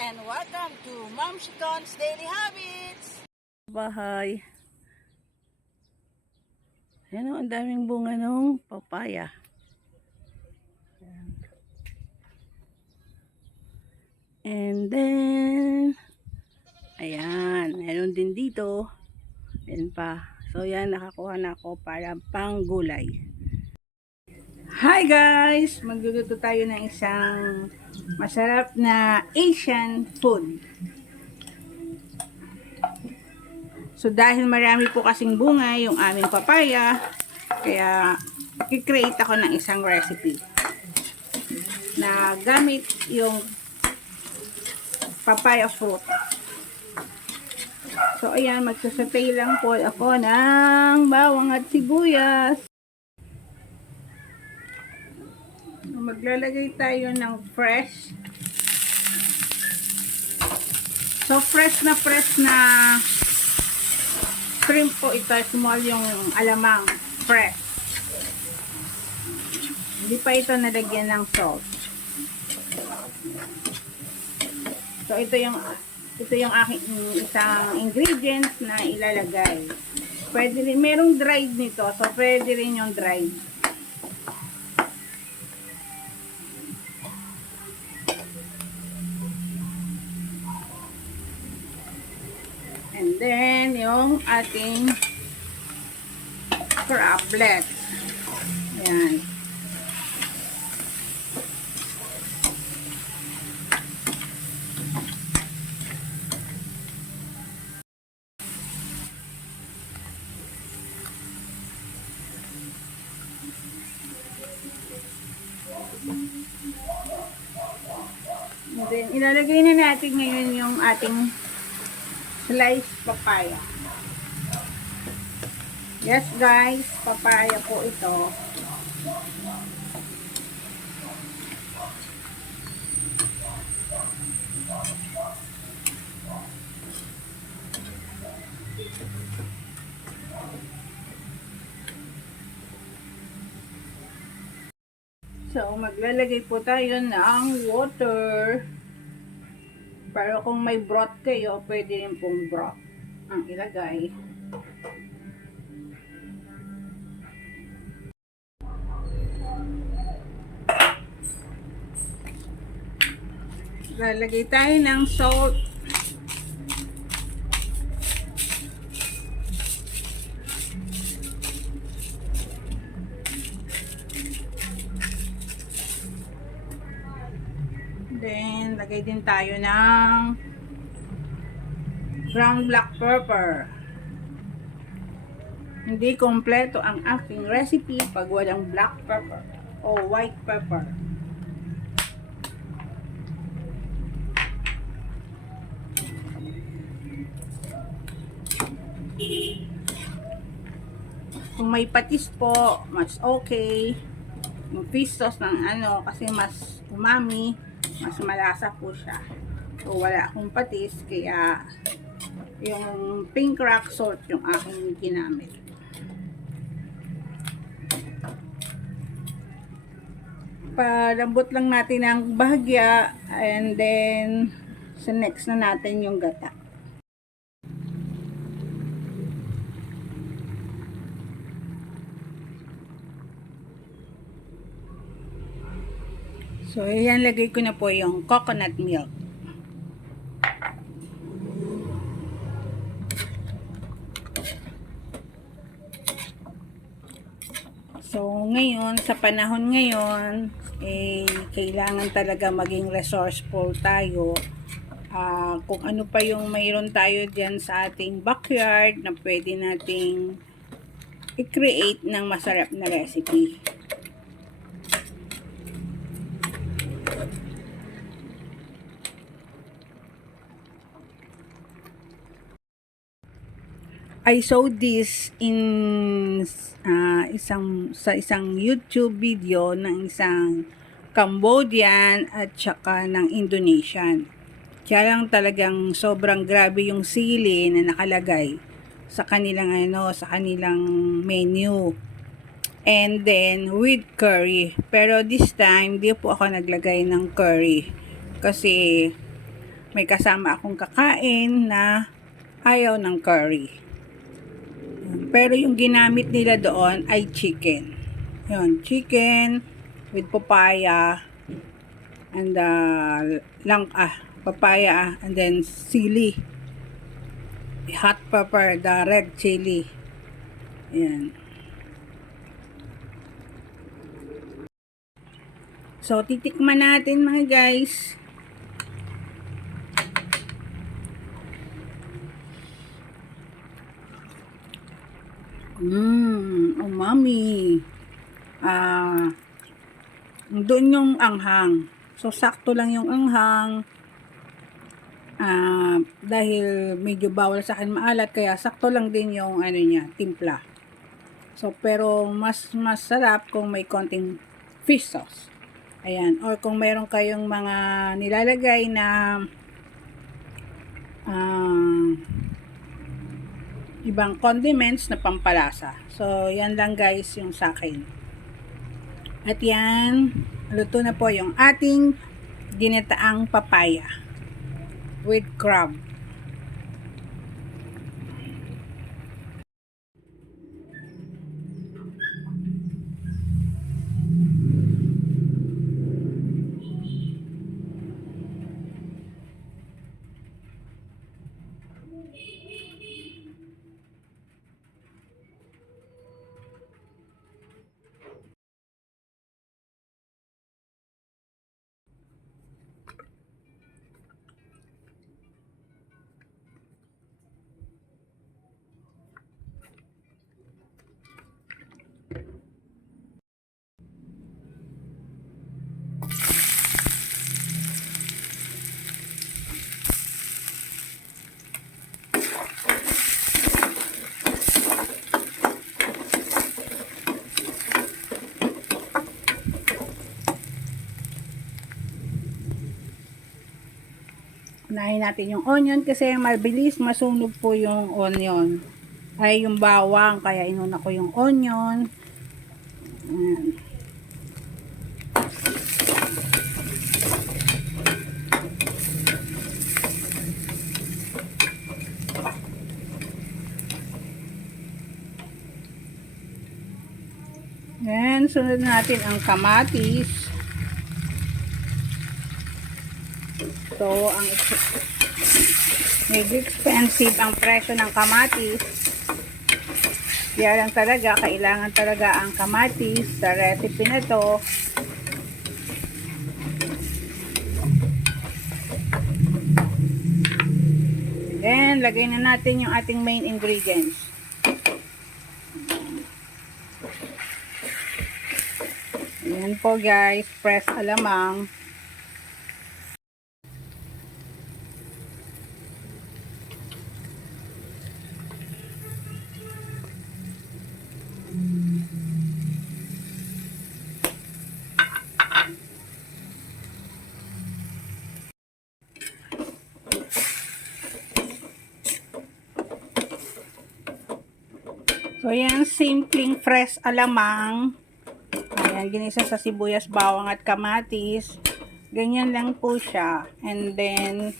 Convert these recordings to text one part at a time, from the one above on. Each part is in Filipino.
and welcome to Mom Shiton's Daily Habits! Bahay. Yan o, ang daming bunga ng papaya. Ayan. And then, ayan, meron din dito. Ayan pa. So yan, nakakuha na ako para pang gulay. Hi guys! Magluluto tayo ng isang masarap na Asian food. So dahil marami po kasing bunga yung aming papaya, kaya i-create ako ng isang recipe na gamit yung papaya fruit. So ayan, magsasatay lang po ako ng bawang at sibuyas. Maglalagay tayo ng fresh. So fresh na shrimp po ito, small yung alamang, fresh. Hindi pa ito nalagyan ng salt. So ito yung aking isang ingredients na ilalagay. Pwede rin, merong dried nito, so pwede rin yung dried. And then, yung ating crablet. Ayan. And then, ilalagay na natin ngayon yung ating sliced papaya. Yes guys, papaya po ito. So, maglalagay po tayo ng water. Pero kung may broth kayo, pwede rin pong broth ang ilagay. Lalagay tayo ng salt. Then, lagay din tayo ng ground black pepper. Hindi kompleto ang aking recipe pag walang black pepper o white pepper. Kung may patis po, mas okay. Yung fish sauce ng kasi mas umami, mas malasa po siya. So wala akong patis, kaya yung pink rock salt yung aking ginamit. Palambot lang natin ang bahagya, and then sa next na natin yung gata. So, ayan, lagay ko na po yung coconut milk. So, ngayon, sa panahon ngayon, kailangan talaga maging resourceful tayo. Kung ano pa yung mayroon tayo dyan sa ating backyard na pwede nating i-create ng masarap na recipe. I saw this in isang YouTube video ng isang Cambodian at saka ng Indonesian. Kaya lang talagang sobrang grabe yung sili na nakalagay sa kanilang menu. And then with curry. Pero this time, di po ako naglagay ng curry. Kasi may kasama akong kakain na ayaw ng curry. Pero yung ginamit nila doon ay chicken. Yun, chicken with papaya and papaya and then sili. Hot pepper, the red chili. Ayan. So, titikman natin mga guys. Umami. Doon yung anghang. So, sakto lang yung anghang. Dahil medyo bawal sa akin maalat, kaya sakto lang din yung timpla. So, pero mas masarap kung may konting fish sauce. Ayan. Or kung meron kayong mga nilalagay na ibang condiments na pampalasa. So, yan lang guys yung sa akin. At yan, luto na po yung ating ginataang papaya with crab. Unahin natin yung onion kasi mabilis masunog po yung onion. Ay yung bawang, kaya inuna ko yung onion. Ayan. Then, sunod natin ang kamatis. So, medyo expensive ang presyo ng kamatis. Kaya lang talaga, kailangan talaga ang kamatis sa recipe na to. Then, lagay na natin yung ating main ingredients. Ayan po guys, fresh alamang. So, yan, simpleng fresh alamang. Ayan, ginisa sa sibuyas, bawang at kamatis. Ganyan lang po siya. And then,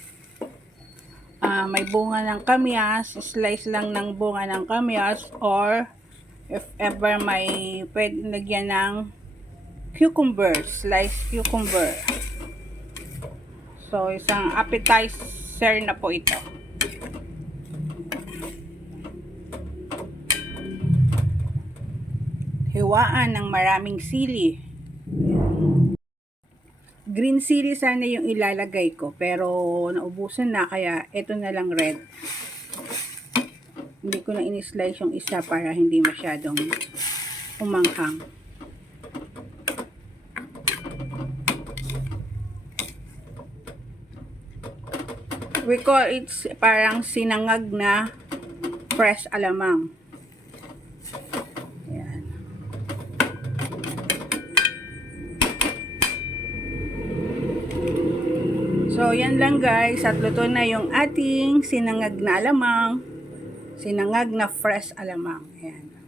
may bunga ng kamyas. Slice lang ng bunga ng kamyas. Or, if ever may pwede lagyan ng cucumber. Sliced cucumber. So, isang appetizer na po ito. Hiwaan ng maraming sili. Green sili sana yung ilalagay ko, pero naubusan na, kaya ito na lang red. Hindi ko na in-slice yung isa para hindi masyadong umanghang. We call it parang sinangag na fresh alamang. So, yan lang guys. At luto na yung ating sinangag na alamang. Sinangag na fresh alamang. Ayan.